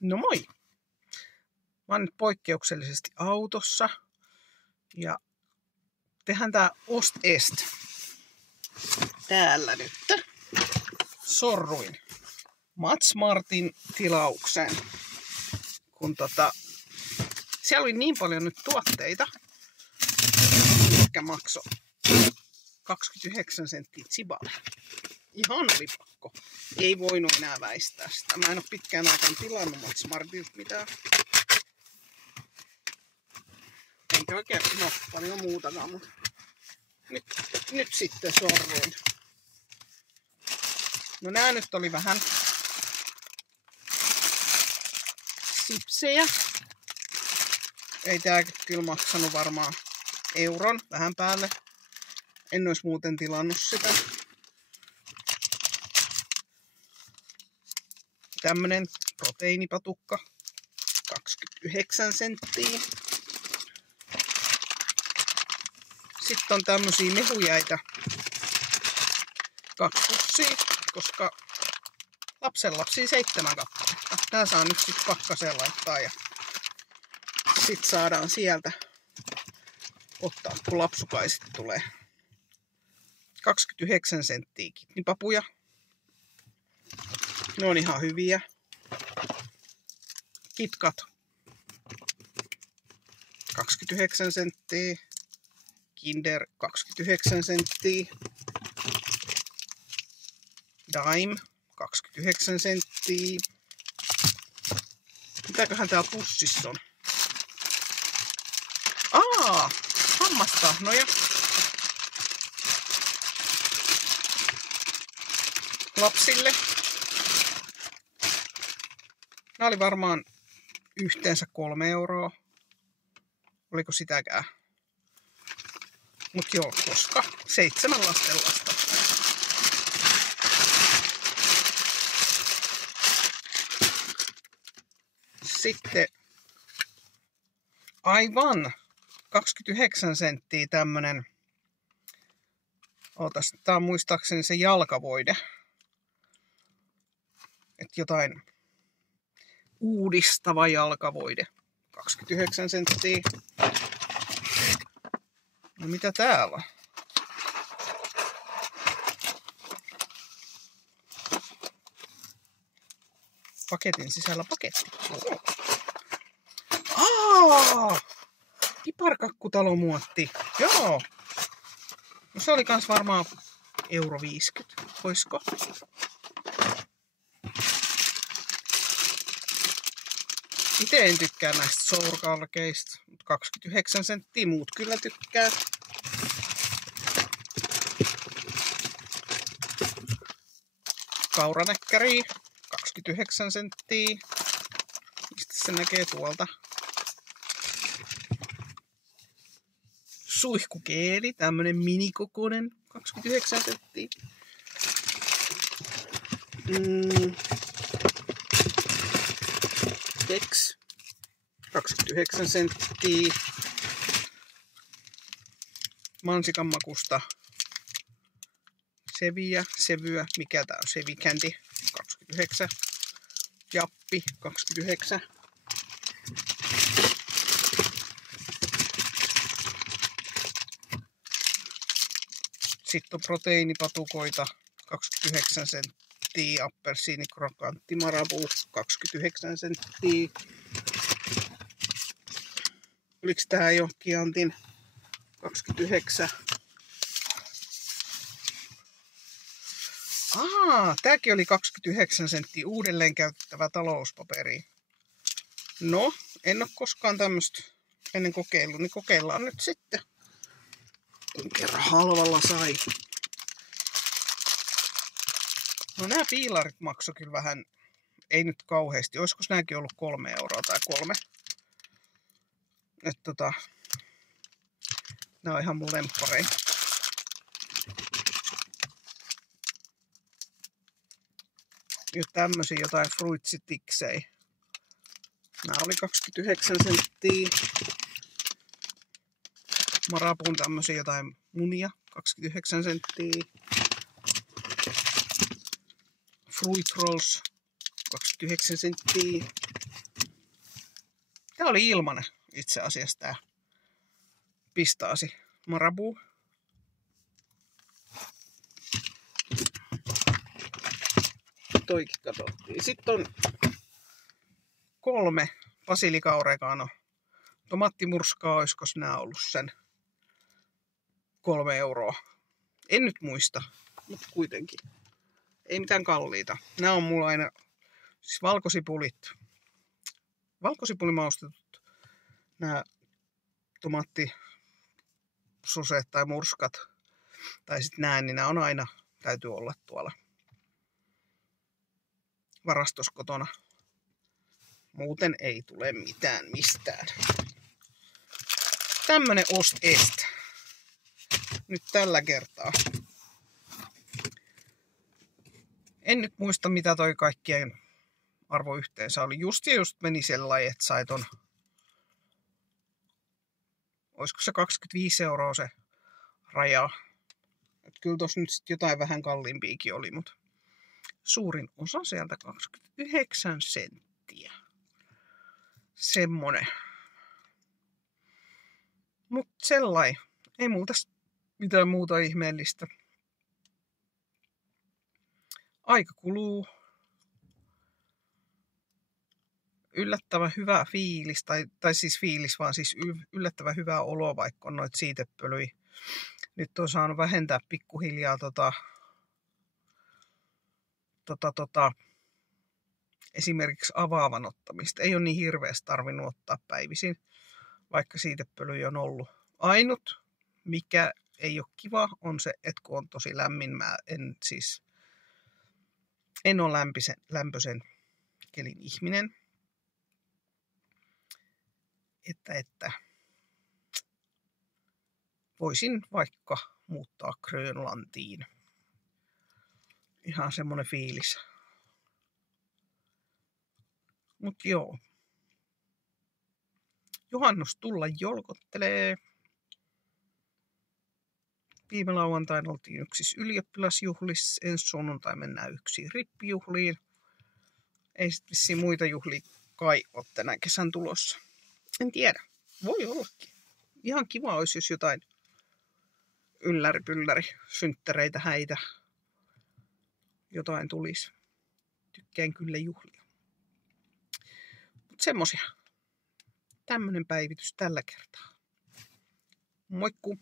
No moi! Mä oon nyt poikkeuksellisesti autossa ja tehdään tää Ost-Est. Täällä nyt. Sorruin Matsmartin tilaukseen. Kun siellä oli niin paljon nyt tuotteita, mitkä maksoi 29 senttiä Chiballe. Ihan oli pakko. Ei voinut enää väistää sitä. Mä en oo pitkään aikaan tilannut Matsmartilta mitään. Enkä oikein paljon muutakaan, mutta nyt sitten sorruin. No nää nyt oli vähän sipsejä. Ei tää kyllä maksanut varmaan euron vähän päälle. En ois muuten tilannut sitä. Tämmönen proteiinipatukka. 29 senttiä. Sitten on tämmösiä mehujäitä. 2 pussia, koska lapsenlapsia 7 kappaletta. Tää saa nyt sit pakkaseen laittaa ja sit saadaan sieltä ottaa, kun lapsukaiset tulee. 29 senttiä kidneypapuja. Ne on ihan hyviä. KitKat 29 senttiä. Kinder 29 senttiä. Daim 29 senttiä. Mitäköhän täällä pussissa on? Hammastahnoja. Lapsille. Nämä oli varmaan yhteensä 3 euroa. Oliko sitäkään? Mut joo, koska 7 lastenlasta. Sitten aivan 29 senttiä tämmönen. Ootas, tää on muistaakseni se jalkavoide. Et jotain uudistava jalkavoide. 29 senttiä. No mitä täällä on? Paketin sisällä paketti. Piparkakkutalomuotti. Joo. No se oli kans varmaan euro 50. Voisko? Itse en tykkää näistä sourkalkeista, mutta 29 senttiä muut kyllä tykkää. Kauranäkkäri 29 senttiä. Mistä se näkee tuolta? Suihkukeeli, tämmönen minikokoinen 29 senttiä. Kex 29 senttiä. Mansikan makusta sevyä, mikä tää on, sevikändi 29. Jappi 29. Sitten on proteiinipatukoita 29 senttiä. Appelsiini krokantti marabu 29 senttiä. Oliko tää jo Kiantin 29? Tääkin oli 29 senttiä uudelleen käytettävä talouspaperi. No, en oo koskaan tämmöstä ennen kokeillut, niin kokeillaan nyt sitten. Kun kerran halvalla sai. No nämä piilarit maksoi kyllä vähän, ei nyt kauheasti. Olisiko nääkin ollut 3 euroa tai 3? Että nää on ihan mun lemppareita. Ja tämmösiä jotain fruitsitiksei. Nää oli 29 senttiä. Marabun tämmösiä jotain munia, 29 senttiä. Fruit Rolls, 29 senttiä. Tää oli ilmanen itse asiassa tää pistaasi Marabou. Toikin katsottiin. Sitten on 3 basilika oregano tomaattimurskaa. Oiskos nää ollut sen 3 euroa? En nyt muista, mutta kuitenkin. Ei mitään kalliita. Nää on mulla aina siis valkosipulimaustetut nää tomaattisoseet tai murskat. Tai sitten nää, niin nää on aina, täytyy olla tuolla varastossa kotona. Muuten ei tule mitään mistään. Tämmönen ost-est. Nyt tällä kertaa. En nyt muista mitä toi kaikkien arvo yhteensä oli. Just meni sellainen, että sai ton. Olisiko se 25 euroa se raja. Et kyllä tossa nyt sit jotain vähän kalliimpiakin oli, mutta suurin osa sieltä 29 senttiä. Semmonen. Mut sellainen. Ei muuta mitään muuta ihmeellistä. Aika kuluu. Yllättävän hyvä fiilis, tai siis fiilis, vaan siis yllättävän hyvä olo, vaikka on noita siitepölyjä. Nyt on saanut vähentää pikkuhiljaa esimerkiksi avaavan ottamista. Ei ole niin hirveästi tarvinnut ottaa päivisin, vaikka siitepölyjä on ollut. Ainut, mikä ei ole kiva, on se, että kun on tosi lämmin, en ole lämpöisen kelin ihminen. Että voisin vaikka muuttaa Grönlantiin. Ihan semmonen fiilis. Mut joo. Juhannus tulla jolkottelee. Viime lauantaina oltiin yksissä ylioppilasjuhlissa. Ensi sunnuntai mennään yksiin rippijuhliin. Ei sit vissiin muita juhlia kai ole tänä kesän tulossa. En tiedä. Voi ollakin. Ihan kiva olisi, jos jotain ylläri, synttäreitä, häitä. Jotain tulisi. Tykkään kyllä juhlia. Mut semmosia. Tämmönen päivitys tällä kertaa. Moikku!